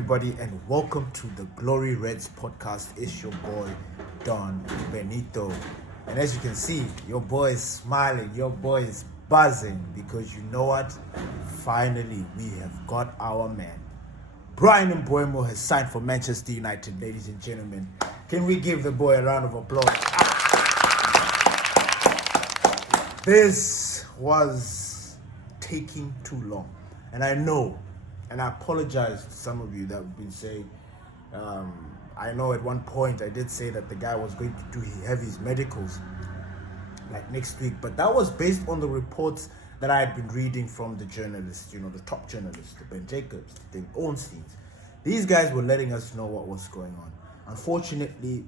everybody, and welcome to the Glory Reds podcast. It's your boy, Don Benito. And as you can see, your boy is smiling, your boy is buzzing, because you know what? Finally, we have got our man. Bryan Mbeumo has signed for Manchester United, ladies and gentlemen. Can we give the boy a round of applause? This was taking too long. And I know, and I apologize to some of you that have been saying, I know at one point I did say that the guy was going to have his medicals like next week, but that was based on the reports that I had been reading from the journalists, the top journalists, the Ben Jacobs, the Ornsteins. These guys were letting us know what was going on. Unfortunately,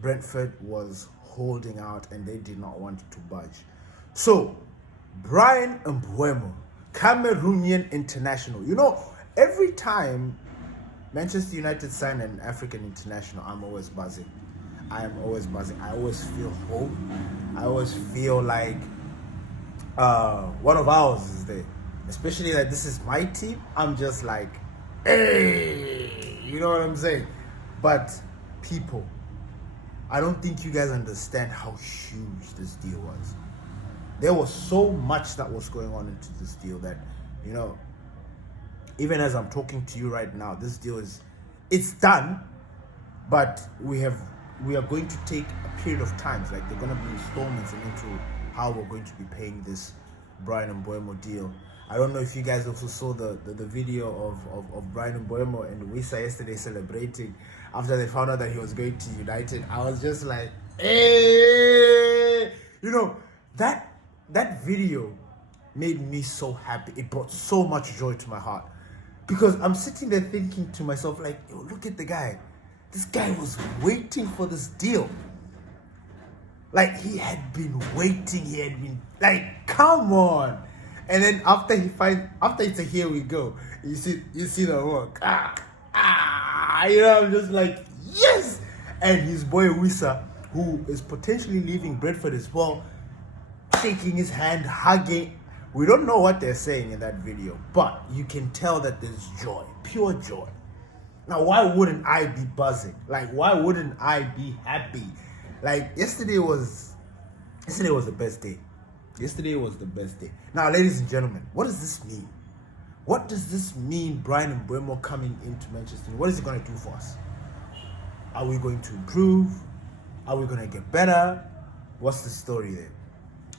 Brentford was holding out and they did not want to budge. So, Bryan Mbeumo, Cameroonian international. Every time Manchester United sign an African international, I'm always buzzing. I am always buzzing. I always feel hope. I always feel like one of ours is there. Especially that this is my team. I'm just like, hey, you know what I'm saying? But people, I don't think you guys understand how huge this deal was. There was so much that was going on into this deal that, even as I'm talking to you right now, this deal it's done, but we are going to take a period of time. Like, they're going to be installments into how we're going to be paying this Bryan Mbeumo deal. I don't know if you guys also saw the video of Bryan Mbeumo and Wisa yesterday celebrating after they found out that he was going to United. I was just like, hey, that video made me so happy. It brought so much joy to my heart, because I'm sitting there thinking to myself, like, yo, look at the guy. This guy was waiting for this deal. Like, he had been waiting. He had been like, come on. And then after it's a here we go, you see the work. I'm just like, yes. And his boy Wisa, who is potentially leaving Brentford as well, shaking his hand, hugging. We don't know what they're saying in that video, but you can tell that there's joy, pure joy. Now, why wouldn't I be buzzing? Like, why wouldn't I be happy? Like, yesterday was the best day. Yesterday was the best day. Now, ladies and gentlemen, what does this mean? What does this mean, Bryan Mbeumo coming into Manchester? What is he going to do for us? Are we going to improve? Are we going to get better? What's the story there?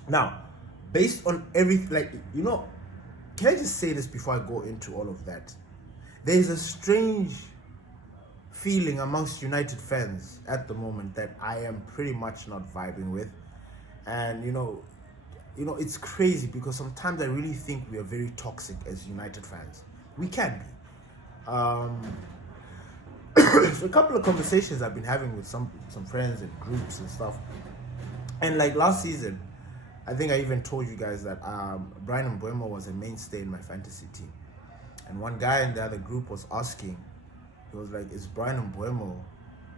Now, based on everything, can I just say this before I go into all of that? There's a strange feeling amongst United fans at the moment that I am pretty much not vibing with. And, it's crazy, because sometimes I really think we are very toxic as United fans. We can be. So a couple of conversations I've been having with some friends and groups and stuff. And like last season, I think I even told you guys that Bryan Mbeumo was a mainstay in my fantasy team. And one guy in the other group was asking, he was like, is Bryan Mbeumo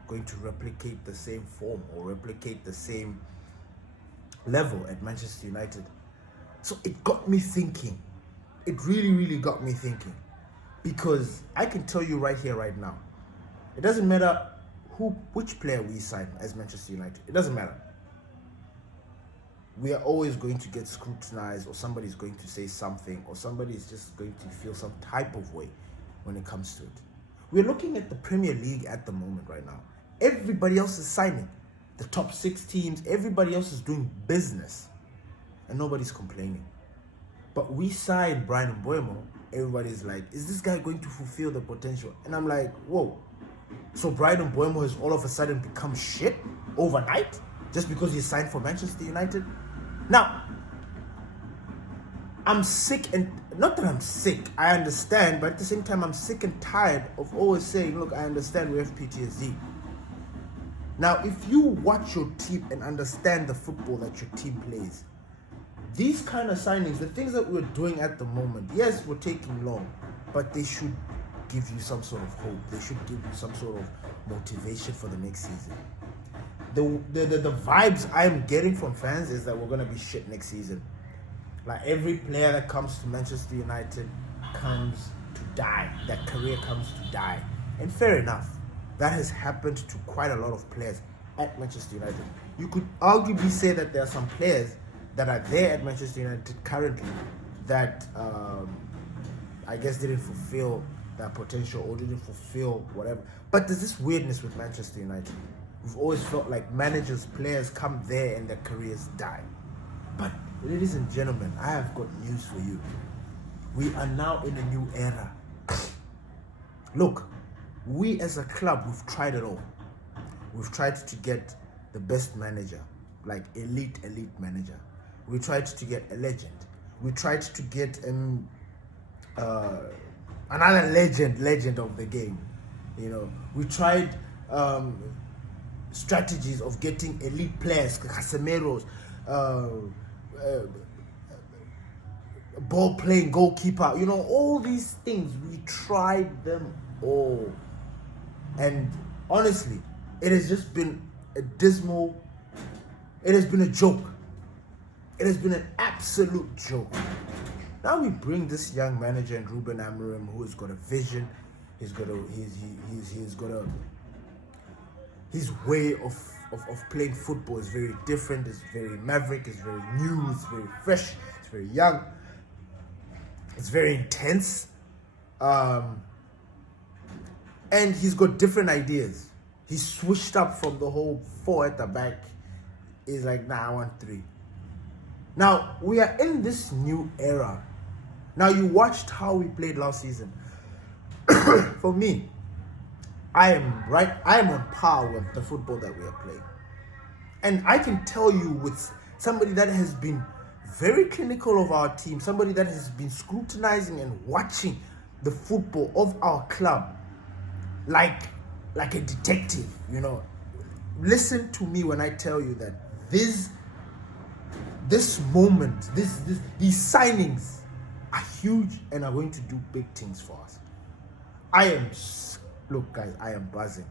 going to replicate the same form or replicate the same level at Manchester United? So it got me thinking. It really, really got me thinking. Because I can tell you right here, right now, it doesn't matter which player we sign as Manchester United. It doesn't matter. We are always going to get scrutinized, or somebody's going to say something, or somebody is just going to feel some type of way when it comes to it. We're looking at the Premier League at the moment right now. Everybody else is signing. The top 6 teams, everybody else is doing business. And nobody's complaining. But we signed Bryan Mbeumo. Everybody's like, is this guy going to fulfill the potential? And I'm like, whoa. So Bryan Mbeumo has all of a sudden become shit overnight just because he signed for Manchester United? Now, I'm sick, and not that I'm sick, I understand, but at the same time, I'm sick and tired of always saying, look, I understand we have PTSD. Now, if you watch your team and understand the football that your team plays, these kind of signings, the things that we're doing at the moment, yes, we're taking long, but they should give you some sort of hope. They should give you some sort of motivation for the next season. The vibes I'm getting from fans is that we're going to be shit next season. Like, every player that comes to Manchester United comes to die. That career comes to die. And fair enough, that has happened to quite a lot of players at Manchester United. You could arguably say that there are some players that are there at Manchester United currently that I guess didn't fulfill their potential or didn't fulfill whatever. But there's this weirdness with Manchester United. We've always felt like managers, players come there and their careers die. But ladies and gentlemen, I have got news for you. We are now in a new era. Look, we as a club, we've tried it all. We've tried to get the best manager, like elite manager. We tried to get a legend. We tried to get another legend of the game. You know, we tried strategies of getting elite players, Casemiro's, ball playing goalkeeper. You know, all these things, we tried them all. And honestly, it has just been a dismal, it has been a joke. It has been an absolute joke. Now we bring this young manager in Ruben Amorim, who has got a vision. His way of playing football is very different. It's very maverick. It's very new. It's very fresh. It's very young. It's very intense. And he's got different ideas. He's switched up from the whole 4 at the back. He's like, nah, I want 3. Now, we are in this new era. Now, you watched how we played last season. For me, I am on par with the football that we are playing. And I can tell you, with somebody that has been very clinical of our team, somebody that has been scrutinizing and watching the football of our club like a detective, you know. Listen to me when I tell you that this moment, these signings are huge and are going to do big things for us. Look guys, I am buzzing.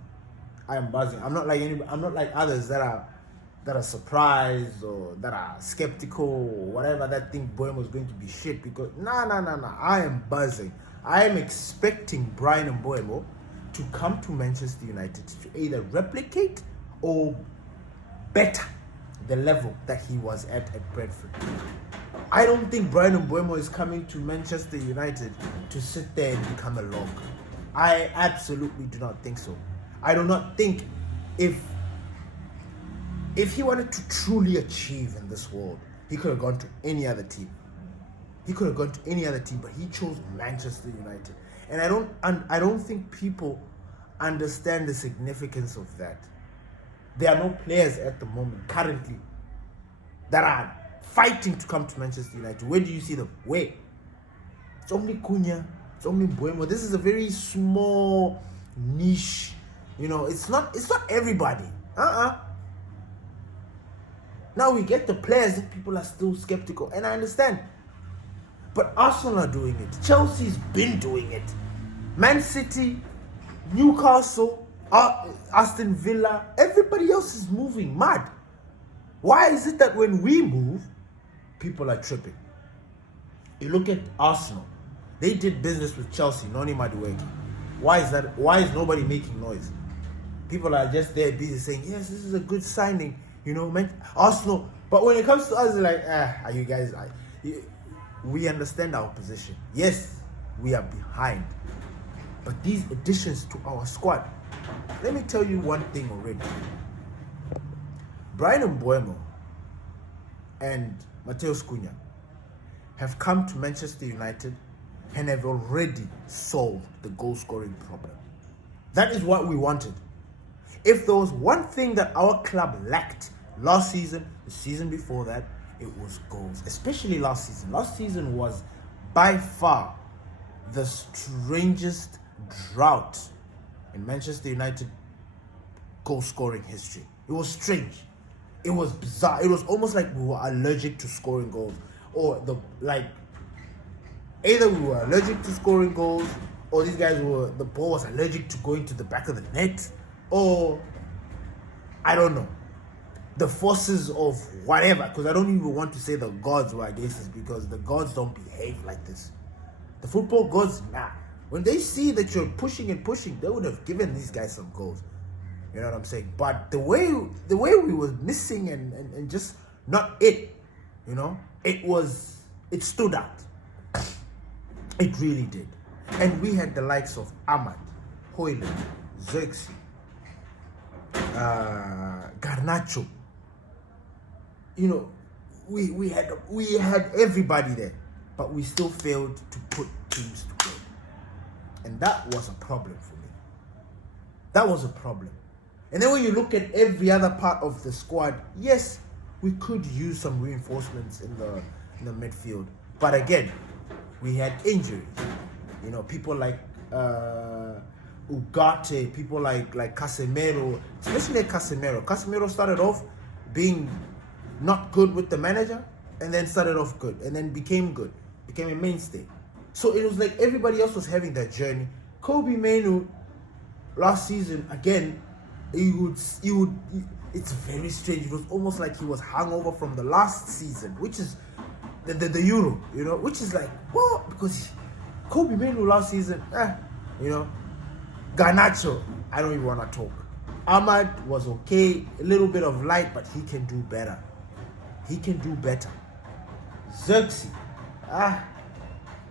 I'm not like others that are surprised or that are skeptical or whatever, that think Mbeumo is going to be shit, because nah. I am buzzing. I am expecting Bryan Mbeumo to come to Manchester United to either replicate or better the level that he was at Brentford. I don't think Bryan Mbeumo is coming to Manchester United to sit there and become a log. I absolutely do not think so. I do not think if he wanted to truly achieve in this world, he could have gone to any other team. But he chose Manchester United. And I don't think people understand the significance of that. There are no players at the moment, currently, that are fighting to come to Manchester United. Where do you see them? Where? It's only Cunha. It's only Mbeumo. This is a very small niche. You know, it's not everybody. Now we get the players that people are still skeptical, and I understand. But Arsenal are doing it. Chelsea's been doing it. Man City, Newcastle, Aston Villa, everybody else is moving mad. Why is it that when we move, people are tripping? You look at Arsenal. They did business with Chelsea, Noni Madueke. Why is that? Why is nobody making noise? People are just there busy saying, yes, this is a good signing, you know, Arsenal. But when it comes to us, they're like, are you guys... We understand our position. Yes, we are behind. But these additions to our squad, let me tell you one thing already. Bryan Mbeumo and Mateus Cunha have come to Manchester United and have already solved the goal-scoring problem. That is what we wanted. If there was one thing that our club lacked last season, the season before that, it was goals, especially last season. Last season was by far the strangest drought in Manchester United goal-scoring history. It was strange. It was bizarre. It was almost like we were allergic to scoring goals, or either we were allergic to scoring goals, or these guys the ball was allergic to going to the back of the net, or I don't know. The forces of whatever, because I don't even want to say the gods were against us, because the gods don't behave like this. The football gods, nah. When they see that you're pushing and pushing, they would have given these guys some goals. You know what I'm saying? But the way we were missing and just not it, you know, it stood out. It really did. And we had the likes of Ahmad, Hoyland, Xerxes, Garnacho. You know, we had everybody there, but we still failed to put teams together. And that was a problem for me. That was a problem. And then when you look at every other part of the squad, yes, we could use some reinforcements in the midfield. But again, we had injuries. You know, people like Ugarte, people like Casemiro, especially Casemiro. Casemiro started off being not good with the manager, and then started off good, and then became good, became a mainstay. So it was like everybody else was having that journey. Kobe Mainoo, last season, again, it's very strange. It was almost like he was hungover from the last season, which is the Euro, you know, which is like, what? Because Kobe Mainoo last season, you know, Garnacho, I don't even want to talk. Ahmad was okay, a little bit of light, but he can do better. He can do better. Xerxes,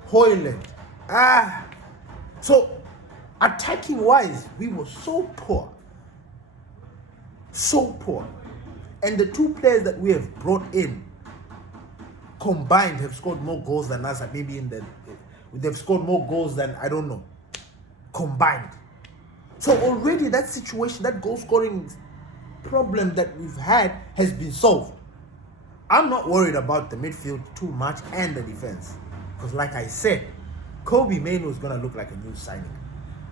Hoyland, So, attacking wise, we were so poor. So poor. And the two players that we have brought in combined have scored more goals than us. Maybe they've scored more goals than, I don't know, combined. So already that situation, that goal scoring problem that we've had has been solved. I'm not worried about the midfield too much and the defense. Because like I said, Kobe Mainoo is going to look like a new signing.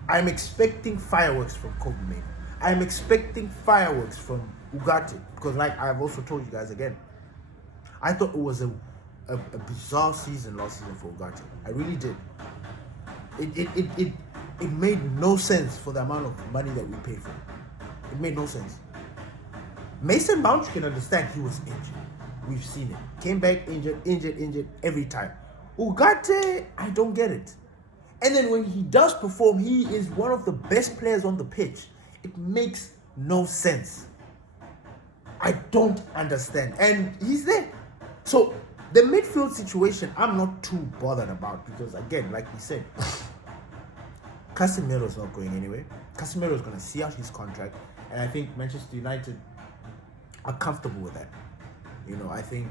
I'm expecting fireworks from Kobe Mainoo. I'm expecting fireworks from Ugarte. Because like I've also told you guys again, I thought it was a bizarre season last season for Ugarte. I really did. It made no sense for the amount of money that we paid for him. It made no sense. Mason Mount, you can understand, he was injured. We've seen it. Came back injured every time. Ugarte, I don't get it. And then when he does perform, he is one of the best players on the pitch. It makes no sense. I don't understand. And he's there. So the midfield situation, I'm not too bothered about because, again, like we said, Casemiro is not going anywhere. Casemiro is going to see out his contract. And I think Manchester United are comfortable with that. You know, I think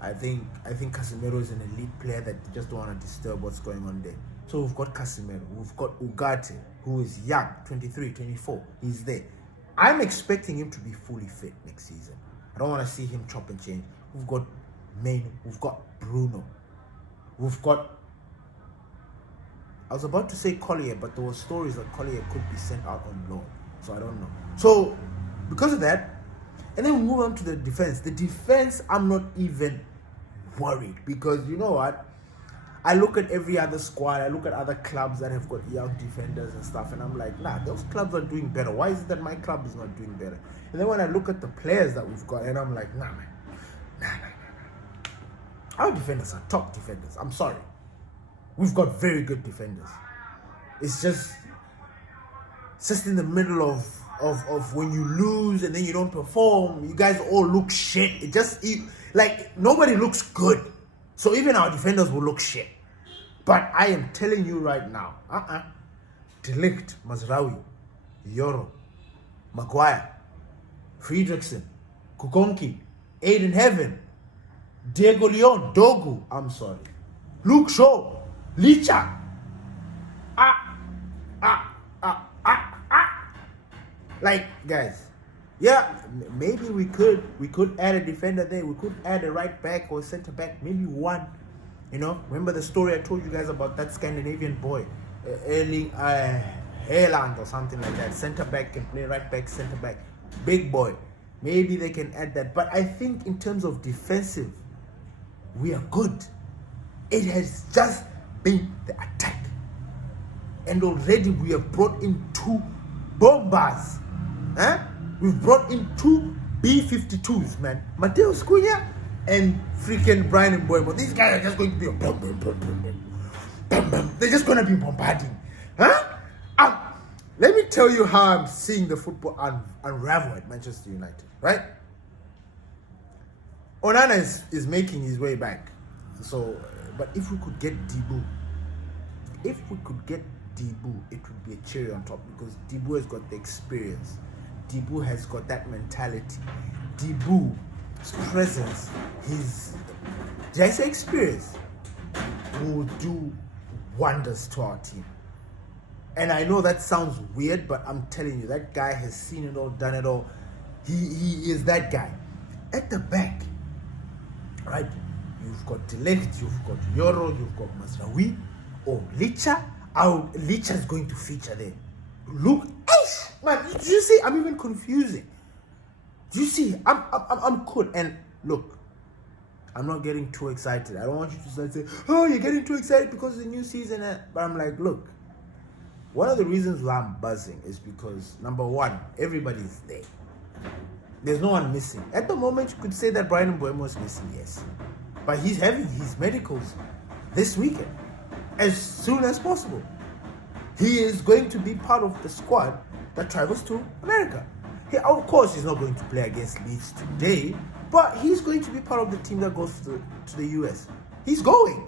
Casemiro is an elite player that they just don't want to disturb what's going on there. So we've got Casemiro, we've got Ugarte, who is young, 23, 24. He's there. I'm expecting him to be fully fit next season. I don't want to see him chop and change. We've got Mainoo, we've got Bruno, we've got, I was about to say Collier, but there were stories that Collier could be sent out on loan. So I don't know. So because of that, and then we move on to the defense. The defense, I'm not even worried because you know what? I look at every other squad, I look at other clubs that have got young defenders and stuff, and I'm like, nah, those clubs are doing better. Why is it that my club is not doing better? And then when I look at the players that we've got, and I'm like, nah. Our defenders are top defenders. I'm sorry. We've got very good defenders. It's just in the middle of when you lose and then you don't perform, you guys all look shit. Like nobody looks good. So even our defenders will look shit. But I am telling you right now, De Ligt, Mazraoui, Yoro, Maguire, Friedrichsen, Kukonki, Aiden Heaven, Diego Leon, Dogu, I'm sorry, Luke Shaw, Licha, like guys, yeah, maybe we could add a defender there. We could add a right back or center back, maybe one. You know, remember the story I told you guys about that Scandinavian boy, Erling Haaland or something like that. Center back can play right back, center back, big boy. Maybe they can add that. But I think in terms of defensive, we are good. It has just been the attack, and already we have brought in 2 bombers. We've brought in 2 B-52s, man. Mateus Cunha and freaking Bryan Mbeumo. These guys are just going to be a boom. They're just gonna be bombarding, huh? Let me tell you how I'm seeing the football unravel at Manchester United, right? Onana is making his way back. So, but if we could get Dibu, it would be a cherry on top, because Dibu has got the experience. Dibu has got that mentality. Dibu's presence, did I say experience, will do wonders to our team. And I know that sounds weird, but I'm telling you, that guy has seen it all, done it all. He is that guy. At the back, right? You've got Delect, you've got Yoro, you've got Masraoui, or Licha. Licha is going to feature there. Look, man, do you see? I'm even confusing. Do you see? I'm cool. And look, I'm not getting too excited. I don't want you to start saying, "Oh, you're getting too excited because of the new season." But I'm like, look. One of the reasons why I'm buzzing is because, number one, everybody's there. There's no one missing. At the moment, you could say that Bryan Mbeumo is missing, yes. But he's having his medicals this weekend, as soon as possible. He is going to be part of the squad that travels to America. Of course, he's not going to play against Leeds today, but he's going to be part of the team that goes to the US. He's going.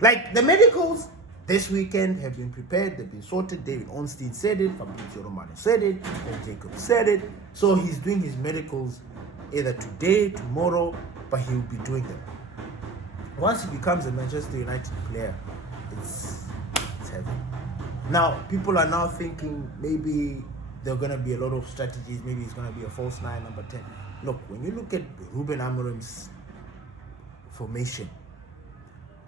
Like, the medicals this weekend have been prepared, they've been sorted. David Ornstein said it, Fabrizio Romano said it, and Jacob said it. So he's doing his medicals either today, tomorrow, but he'll be doing them. Once he becomes a Manchester United player, it's heaven. Now, people are now thinking maybe there are going to be a lot of strategies. Maybe it's going to be a false 9, number 10. Look, when you look at Ruben Amorim's formation,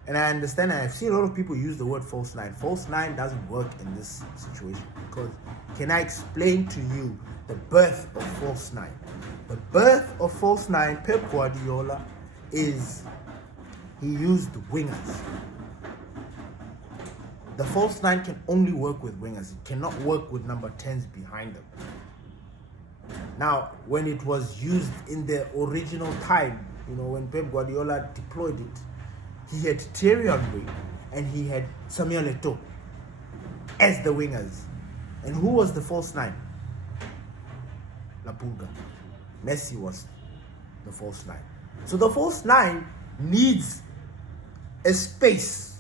and I understand, I've seen a lot of people use the word false 9. False 9 doesn't work in this situation, because can I explain to you the birth of false 9? The birth of false 9, Pep Guardiola, is he used wingers. The false 9 can only work with wingers. It cannot work with number 10s behind them. Now, when it was used in the original time, when Pep Guardiola deployed it, he had Thierry Henry and he had Samuel Eto'o as the wingers. And who was the false 9? La Pulga. Messi was the false 9. So the false 9 needs a space.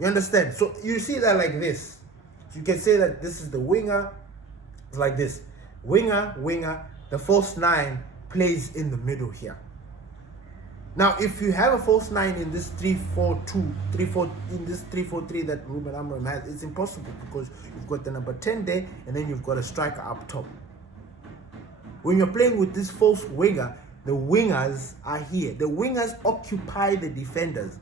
You understand? So you see that like this. You can say that this is the winger. It's like this. Winger. The false 9 plays in the middle here. Now, if you have a false 9 in this 3-4-2, in this 3-4-3 that Ruben Amorim has, it's impossible, because you've got the number 10 there, and then you've got a striker up top. When you're playing with this false winger, the wingers are here. The wingers occupy the defenders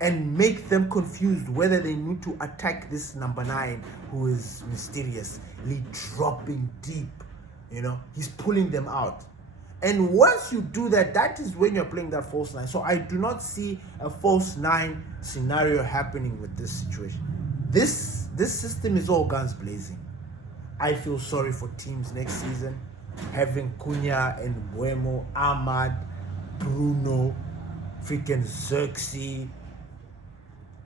and make them confused whether they need to attack this number 9, who is mysteriously dropping deep. He's pulling them out. And once you do that, that is when you're playing that false 9. So I do not see a false 9 scenario happening with this situation. This system is all guns blazing. I feel sorry for teams next season, having Cunha and Mbeumo, Ahmad, Bruno, freaking Xerxes,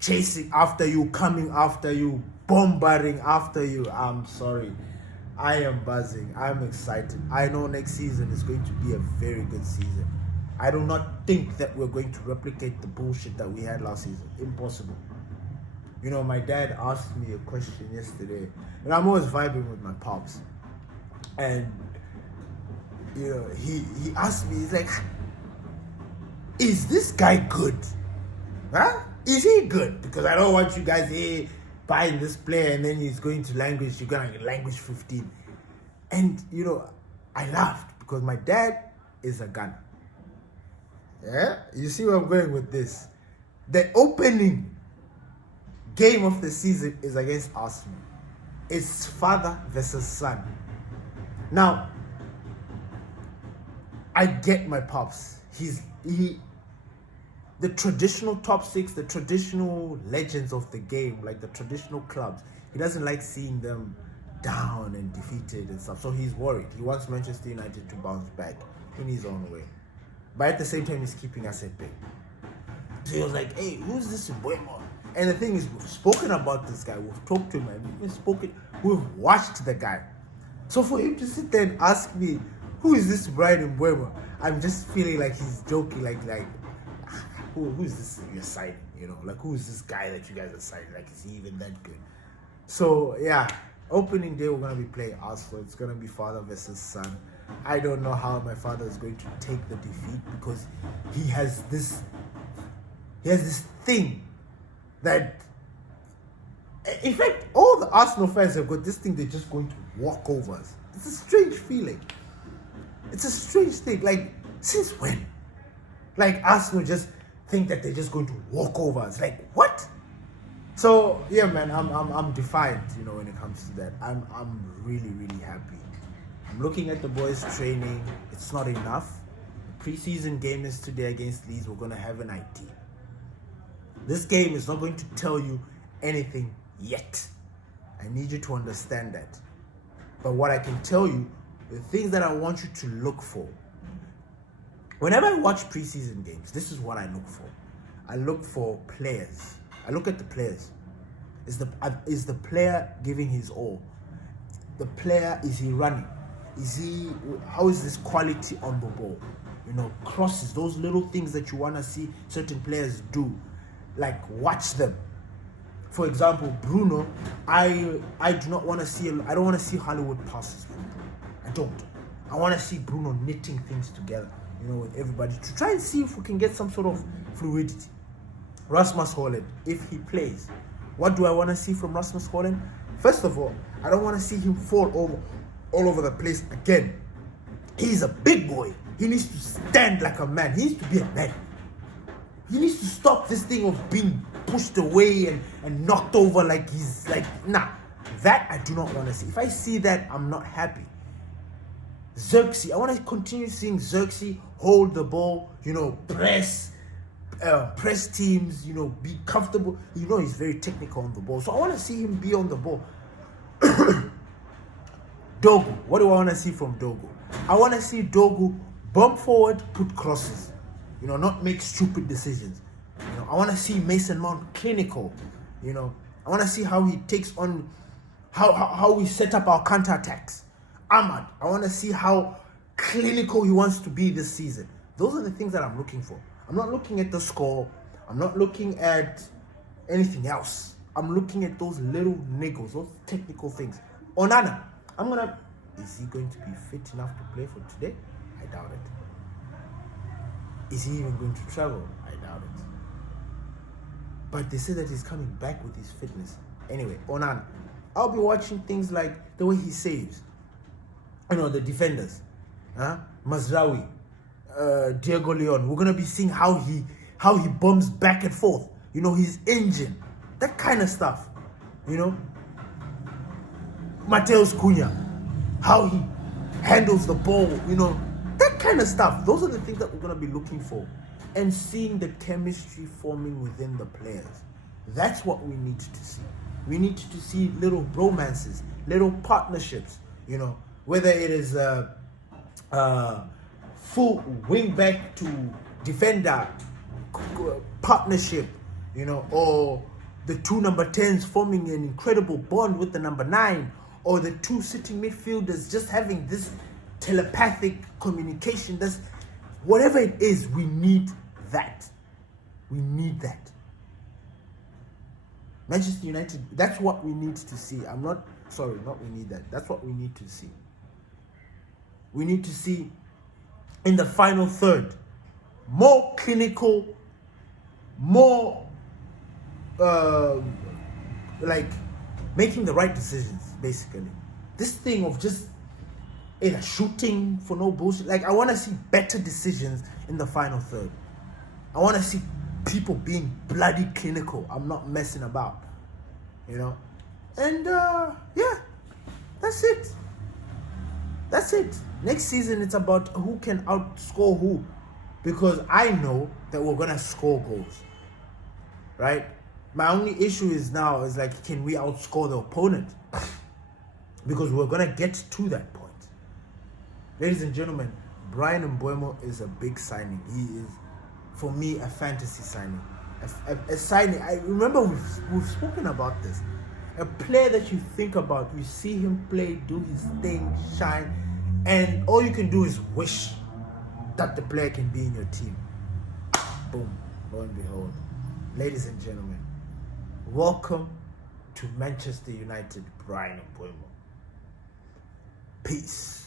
chasing after you, coming after you, bombarding after you. I'm sorry. I am buzzing. I'm excited. I know next season is going to be a very good season. I do not think that we're going to replicate the bullshit that we had last season. Impossible. My dad asked me a question yesterday, and I'm always vibing with my pops. And, he asked me, he's like, is this guy good? Huh? Is he good? Because I don't want you guys here buying this player and then he's going to language, you're going to language 15. And, I laughed because my dad is a gunner. Yeah? You see where I'm going with this? The opening game of the season is against Arsenal. It's father versus son. Now, I get my pops. The traditional top 6, the traditional legends of the game, like the traditional clubs, he doesn't like seeing them down and defeated and stuff. So he's worried. He wants Manchester United to bounce back in his own way. But at the same time, he's keeping us at bay. So he was like, hey, who's this Mbeumo? And the thing is, we've spoken about this guy. We've talked to him. We've watched the guy. So for him to sit there and ask me, who is this Bryan Mbeumo? I'm just feeling like he's joking, like who is this you're signing? You know, like who is this guy that you guys are signing? Like, is he even that good? So yeah, opening day we're gonna be playing Arsenal. It's gonna be father versus son. I don't know how my father is going to take the defeat because he has this thing that, in fact, all the Arsenal fans have got this thing. They're just going to walk over us. It's a strange feeling. It's a strange thing. Like, since when? Like, Arsenal just think that they're just going to walk over us. Like, what? So yeah, man, I'm defiant, you know, when it comes to that. I'm really, really happy. I'm looking at the boys training. It's not enough. The preseason game is today against Leeds. We're gonna have an idea. This game is not going to tell you anything yet. I need you to understand that. But what I can tell you, the things that I want you to look for. Whenever I watch preseason games, this is what I look for. I look for players. I look at the players. Is the player giving his all? The player, is he running? How is this quality on the ball? You know, crosses, those little things that you want to see certain players do. Like, watch them. For example, Bruno, I do not want to see, I don't want to see Hollywood passes from Bruno. I don't. I want to see Bruno knitting things together, you know, with everybody to try and see if we can get some sort of fluidity. Rasmus Højlund, if he plays, what do I want to see from Rasmus Højlund? First of all, I don't want to see him fall all over the place again. He's a big boy. He needs to stand like a man. He needs to be a man. He needs to stop this thing of being pushed away and knocked over like he's like, nah. That I do not want to see. If I see that, I'm not happy. Xerxes, I want to continue seeing Xerxes hold the ball, you know, press teams, you know, be comfortable. You know, he's very technical on the ball. So I want to see him be on the ball. Dogu, what do I want to see from Dogu? I want to see Dogu bump forward, put crosses. You know, not make stupid decisions. You know, I want to see Mason Mount clinical. You know, I want to see how he takes on, how we set up our counterattacks. Ahmad, I want to see how clinical he wants to be this season. Those are the things that I'm looking for. I'm not looking at the score. I'm not looking at anything else. I'm looking at those little niggles, those technical things. Onana, is he going to be fit enough to play for today? I doubt it. Is he even going to travel? I doubt it. But they say that he's coming back with his fitness. Anyway, Onana, I'll be watching things like the way he saves. You know, the defenders. Mazraoui, Diego Leon. We're going to be seeing how he bombs back and forth. You know, his engine. That kind of stuff. You know? Mateus Cunha. How he handles the ball. You know? That kind of stuff. Those are the things that we're going to be looking for. And seeing the chemistry forming within the players. That's what we need to see. We need to see little romances, little partnerships, you know, whether it is full wing back to defender partnership, you know, or the two number 10s forming an incredible bond with the number 9, or the two sitting midfielders just having this telepathic communication. That's whatever it is, we need that. We need that. Manchester United, that's what we need to see. We need that. That's what we need to see. We need to see in the final third more clinical, more like making the right decisions, basically. This thing of just either shooting for no bullshit. Like, I want to see better decisions in the final third. I want to see people being bloody clinical. I'm not messing about, you know. And yeah, that's it. That's it. Next season, it's about who can outscore who, because I know that we're gonna score goals, right? My only issue is like, can we outscore the opponent? Because we're gonna get to that point. Ladies and gentlemen, Bryan Mbeumo is a big signing. He is, for me, a fantasy signing. A signing. I remember we've spoken about this. A player that you think about, you see him play, do his thing, shine, and all you can do is wish that the player can be in your team. Boom, lo and behold. Ladies and gentlemen, welcome to Manchester United, Bryan Mbeumo. Peace.